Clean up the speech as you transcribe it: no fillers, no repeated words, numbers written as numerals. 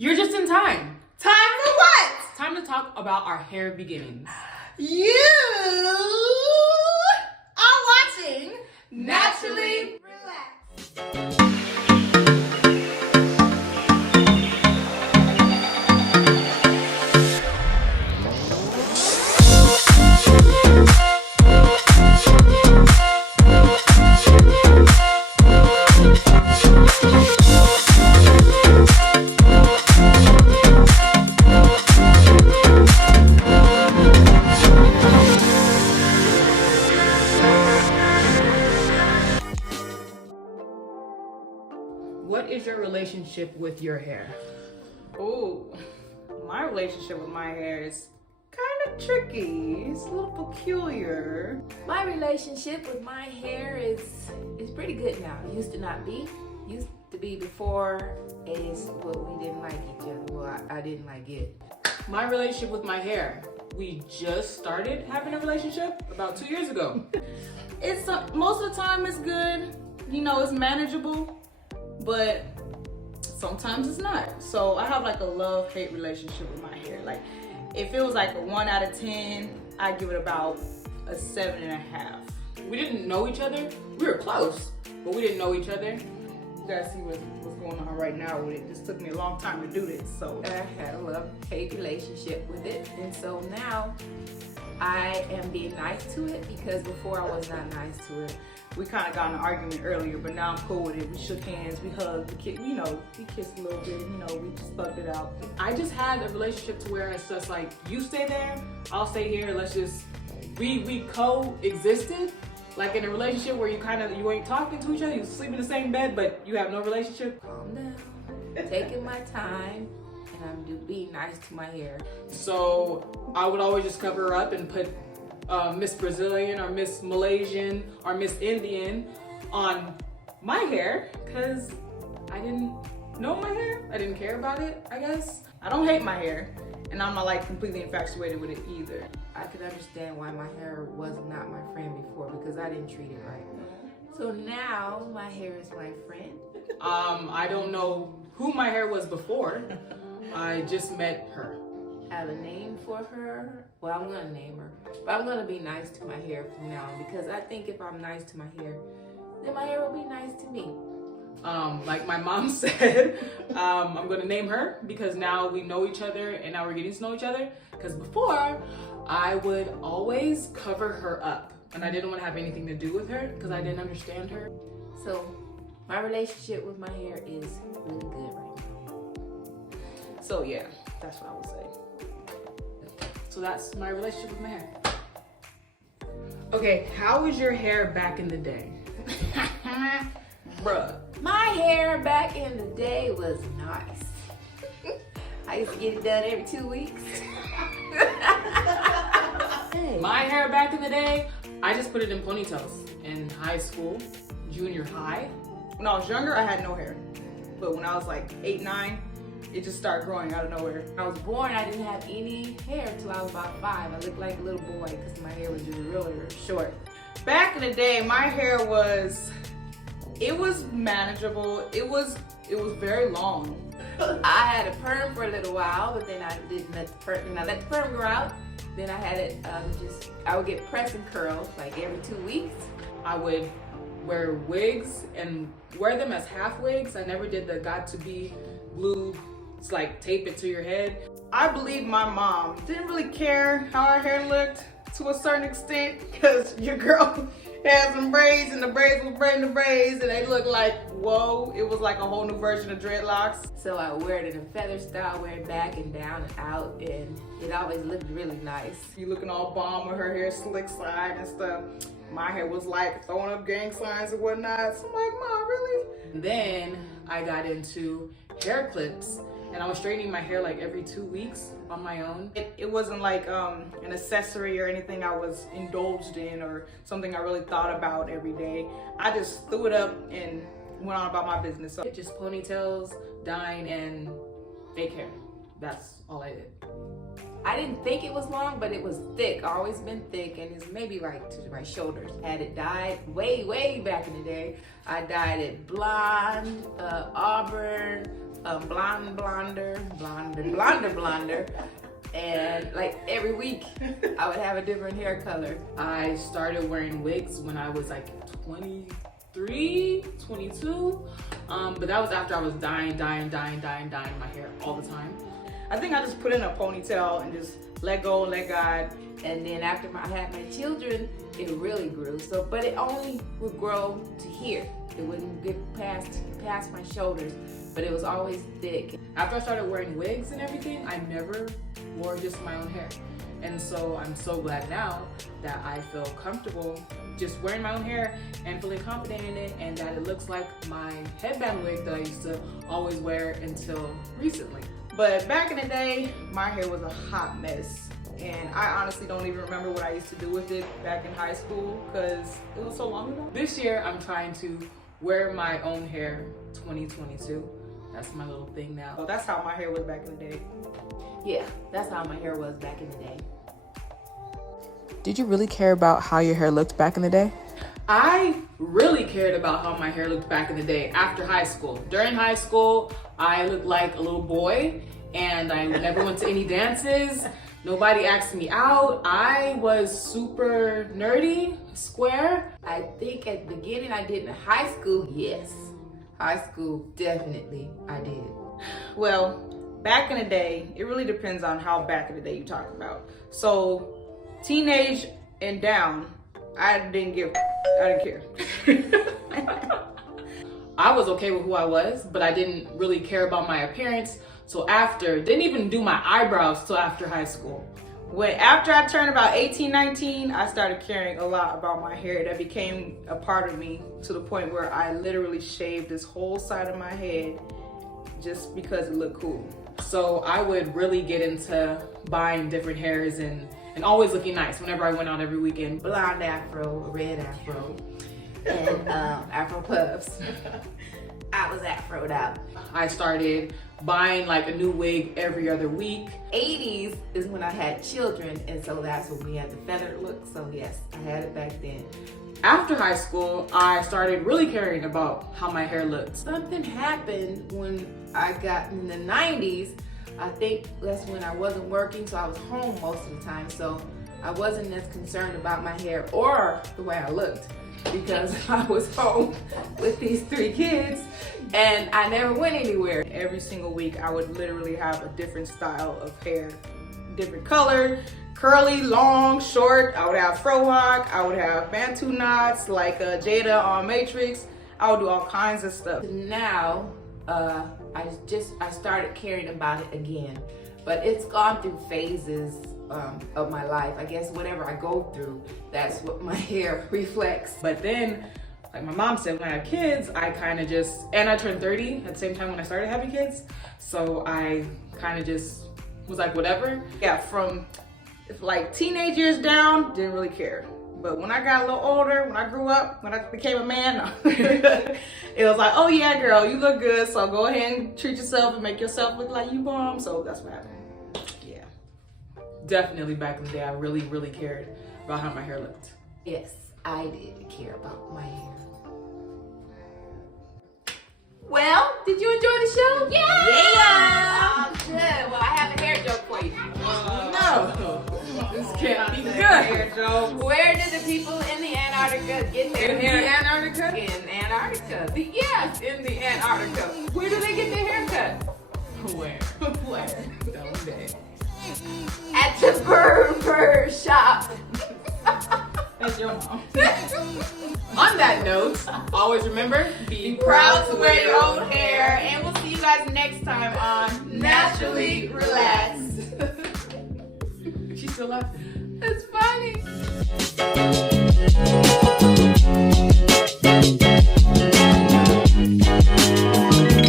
You're just in time. Time for what? Time to talk about our hair beginnings. You are watching Naturally Relaxed. What is your relationship with your hair? Ooh, my relationship with my hair is kind of tricky. It's a little peculiar. My relationship with my hair is pretty good now. Used to not be. Used to be before is well, we didn't like each other. Well, I didn't like it. My relationship with my hair. We just started having a relationship about 2 years ago. It's most of the time it's good. You know, it's manageable, but sometimes it's not. So I have like a love-hate relationship with my hair. Like if it was like a 1 out of 10, I give it about a 7.5. We didn't know each other. We were close, but we didn't know each other. You guys see what's going on right now with it. This took me a long time to do this, so. I had a love-hate relationship with it, and so now I am being nice to it because before I was not nice to it. We kind of got in an argument earlier, but now I'm cool with it. We shook hands, we hugged, we kissed a little bit, we just thugged it out. I just had a relationship to where it's just like, you stay there, I'll stay here, let's just, we coexisted. Like in a relationship where you ain't talking to each other, you sleep in the same bed, but you have no relationship. Calm down, taking my time, and I'm being nice to my hair. So I would always just cover her up and put Miss Brazilian or Miss Malaysian or Miss Indian on my hair because I didn't know my hair. I didn't care about it, I guess. I don't hate my hair, and I'm not like completely infatuated with it either. I could understand why my hair was not my friend before because I didn't treat it right. So now my hair is my friend. I don't know who my hair was before. I just met her. I have a name for her. Well, I'm gonna name her, but I'm gonna be nice to my hair from now on because I think if I'm nice to my hair, then my hair will be nice to me. Like my mom said, I'm gonna name her because now we know each other and now we're getting to know each other. Because before, I would always cover her up and I didn't want to have anything to do with her because I didn't understand her. So my relationship with my hair is really good right now. So yeah, that's what I would say. So that's my relationship with my hair. Okay, how was your hair back in the day? Bruh. My hair back in the day was nice. I used to get it done every 2 weeks. My hair back in the day, I just put it in ponytails in high school, junior high. When I was younger, I had no hair. But when I was like 8, 9, it just started growing out of nowhere. When I was born, I didn't have any hair until I was about 5. I looked like a little boy because my hair was just really short. Back in the day, my hair was manageable. It was very long. I had a perm for a little while, but then I didn't let the perm. Then I let the perm grow out. Then I had it I would get press and curls like every 2 weeks. I would wear wigs and wear them as half wigs. I never did the got to be glue. It's like tape it to your head. I believe my mom didn't really care how our hair looked to a certain extent because your girl had some braids and the braids was braiding the braids and they looked like, whoa, it was like a whole new version of dreadlocks. So I would wear it in a feather style, wear it back and down and out, and it always looked really nice. You looking all bomb with her hair slick side and stuff. My hair was like throwing up gang signs and whatnot. So I'm like, Mom, really? Then I got into hair clips and I was straightening my hair like every 2 weeks on my own. It wasn't like an accessory or anything I was indulged in or something I really thought about every day. I just threw it up and went on about my business. So Just ponytails, dyeing, and fake hair. That's all I did. I didn't think it was long, but it was thick. Always been thick, and it's maybe like to my shoulders. Had it dyed way back in the day. I dyed it blonde, auburn, blonder. And like every week, I would have a different hair color. I started wearing wigs when I was like 23, 22. But that was after I was dyeing my hair all the time. I think I just put in a ponytail and just let go, let God. And then after I had my children, it really grew. So, but it only would grow to here. It wouldn't get past my shoulders, but it was always thick. After I started wearing wigs and everything, I never wore just my own hair. And so I'm so glad now that I feel comfortable just wearing my own hair and feeling confident in it, and that it looks like my headband wig that I used to always wear until recently. But back in the day, my hair was a hot mess. And I honestly don't even remember what I used to do with it back in high school because it was so long ago. This year, I'm trying to wear my own hair 2022. That's my little thing now. So that's how my hair was back in the day. Yeah, that's how my hair was back in the day. Did you really care about how your hair looked back in the day? I really cared about how my hair looked back in the day after high school. During high school, I looked like a little boy and I never went to any dances. Nobody asked me out. I was super nerdy, square. I think at the beginning I did in high school, yes. High school, definitely I did. Well, back in the day, it really depends on how back in the day you talk about. So, teenage and down, I didn't care. I was okay with who I was, but I didn't really care about my appearance. So didn't even do my eyebrows till after high school. After I turned about 18, 19, I started caring a lot about my hair. That became a part of me to the point where I literally shaved this whole side of my head just because it looked cool. So I would really get into buying different hairs and always looking nice whenever I went out every weekend. Blonde afro, red afro, and afro puffs. I was afroed out. I started buying like a new wig every other week. 80s is when I had children, and so that's when we had the feathered look. So yes, I had it back then. After high school, I started really caring about how my hair looked. Something happened when I got in the 90s. I think that's when I wasn't working, so I was home most of the time. So I wasn't as concerned about my hair or the way I looked because I was home with these 3 kids and I never went anywhere. Every single week, I would literally have a different style of hair, different color, curly, long, short. I would have frohawk. I would have bantu knots like Jada on Matrix. I would do all kinds of stuff. Now, I started caring about it again, but it's gone through phases of my life. I guess whatever I go through, that's what my hair reflects. But then, like my mom said, when I had kids, I turned 30 at the same time when I started having kids. So I kind of just was like, whatever. Yeah, from like teenage years down, didn't really care. But when I got a little older, when I grew up, when I became a man, it was like, oh yeah, girl, you look good. So go ahead and treat yourself and make yourself look like you bomb. So that's what happened. Yeah. Definitely back in the day, I really, really cared about how my hair looked. Yes, I did care about my hair. Well, did you enjoy the show? Yeah! Good. Well, I have a hair joke for you. No, this can't be good. Where did the people in the Antarctica get their hair? In Antarctica? In Antarctica. Yes, in the Antarctica. Where do they get their hair cut? Where? Where? Don't they? At the barber shop. That's your mom. On that note, always remember, be Proud to wear your own hair. And we'll see you guys next time on Naturally Relaxed. She's still laughing. It's funny.